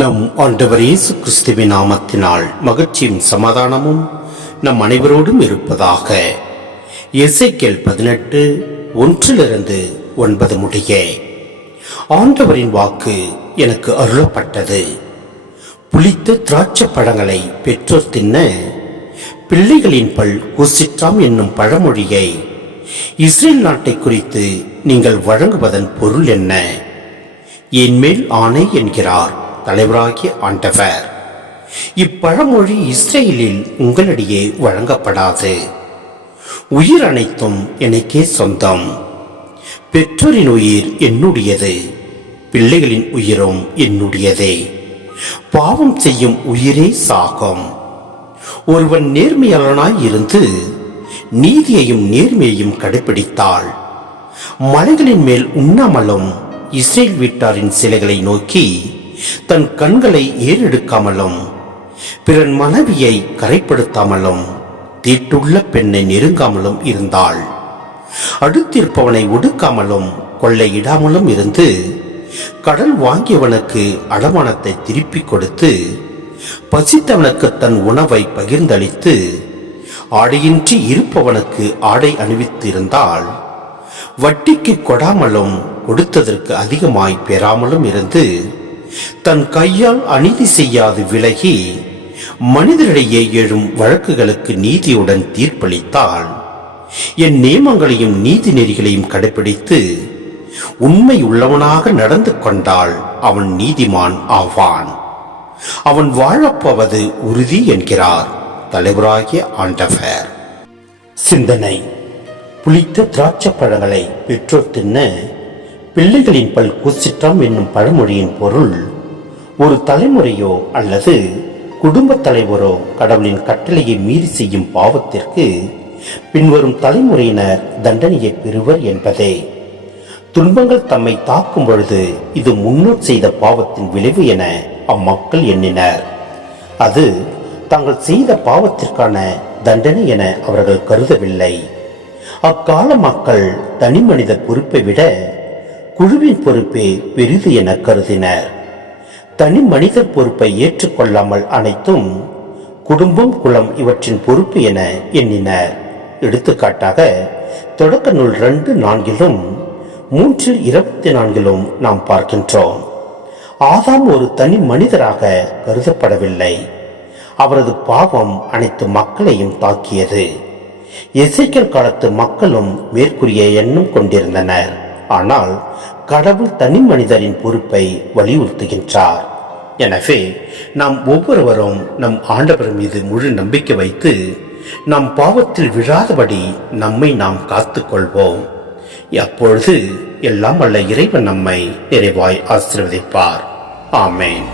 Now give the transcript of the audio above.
நம் ஆண்டவர் இயேசு கிறிஸ்துவின் நாமத்தினால் மகிழ்ச்சியும் சமாதானமும் நம் அனைவரோடும் இருப்பதாக. எசேக்கியேல் 18:1-9 முடிய. ஆண்டவரின் வாக்கு எனக்கு அருளப்பட்டது. புளித்த திராட்சை பழங்களை பெற்றோர் தின்ன பிள்ளைகளின் பல் கூசிற்றாம் என்னும் பழமொழியை இஸ்ரேல் நாட்டை குறித்து நீங்கள் வழங்குவதன் பொருள் என்ன? என் மேல் ஆணை என்கிறார் தலைவராகிய ஆண்டவர். இப்பழமொழி இஸ்ரேலில் உங்களிடையே வழங்கப்படாது. உயிர் அனைத்தும் எனக்கே சொந்தம். பெற்றோரின் உயிர் என்னுடையது, பிள்ளைகளின் உயிரும் என்னுடையதே. பாவம் செய்யும் உயிரே சாகும். ஒருவன் நேர்மையாளனாய் இருந்து நீதியையும் நேர்மையையும் கடைபிடித்தாள் மலைகளின் மேல் உண்ணாமலும் இஸ்ரேல் வீட்டாரின் சிலைகளை நோக்கி தன் கண்களை ஏறெடுக்காமலும் பிறன் மனைவியை கரைப்படுத்தாமலும் தீட்டுள்ள பெண்ணை நெருங்காமலும் இருந்தாள், அடுத்திருப்பவனை ஒடுக்காமலும் கொள்ளையிடாமலும் இருந்து கடல் வாங்கியவனுக்கு அடமானத்தை திருப்பிக் கொடுத்து பசித்தவனுக்கு தன் உணவை பகிர்ந்தளித்து ஆடையின்றி இருப்பவனுக்கு ஆடை அணிவித்து இருந்தால், வட்டிக்கு கொடாமலும் கொடுத்ததற்கு அதிகமாய் பெறாமலும் இருந்து தன் கையால் அநீதி செய்யாது விலகி மனிதரிடையே எழும் வழக்குகளுக்கு நீதியுடன் தீர்ப்பளித்தால், என் நியமங்களையும் நீதி நெறிகளையும் கடைபிடித்து உண்மை உள்ளவனாக நடந்து கொண்டால் அவன் நீதிமான் ஆவான். அவன் வாழப்போவது உறுதி என்கிறார் தலைவராகிய ஆண்டவர். சிந்தனை. புளித்த திராட்சை பழங்களை பெற்றோர் தின்ன பிள்ளைகளின் பல் கூசிற்றாம் என்னும் பழமொழியின் பொருள், ஒரு தலைமுறையோ அல்லது குடும்ப தலைவரோ கடவுளின் கட்டளையை மீறி செய்யும் பாவத்திற்கு பின்வரும் தலைமுறையினர் தண்டனையை பெறுவர் என்பதே. துன்பங்கள் தம்மை தாக்கும் பொழுது இது முன்னோர் செய்த பாவத்தின் விளைவு என அம்மக்கள் எண்ணினர். அது தாங்கள் செய்த பாவத்திற்கான தண்டனை என அவர்கள் கருதவில்லை. அக்கால மக்கள் தனி மனித பொறுப்பை விட குழுவின் பொறுப்பே பெரிது என கருதினர். தனி மனிதர் பொறுப்பை ஏற்றுக்கொள்ளாமல் அனைத்தும் குடும்பம், குலம் இவற்றின் பொறுப்பு என எண்ணினர். எடுத்துக்காட்டாக தொடக்க நூல் 2:4 3:24 நாம் பார்க்கின்றோம். ஆதாம் ஒரு தனி மனிதராக கருதப்படவில்லை. அவரது பாவம் அனைத்து மக்களையும் தாக்கியது. எசேக்கியேல் காலத்து மக்களும் மேற்கூறிய எண்ணம் கொண்டிருந்தனர். ஆனால் கடவுள் தனி மனிதரின் பொறுப்பை வலியுறுத்துகின்றார். எனவே நாம் ஒவ்வொருவரும் நம் ஆண்டவர் மீது முழு நம்பிக்கை வைத்து நம் பாவத்தில் விழாதபடி நம்மை நாம் காத்துக் கொள்வோம். அப்பொழுது எல்லாம் வல்ல இறைவன் நம்மை நிறைவாய் ஆசீர்வதிப்பார். ஆமென்.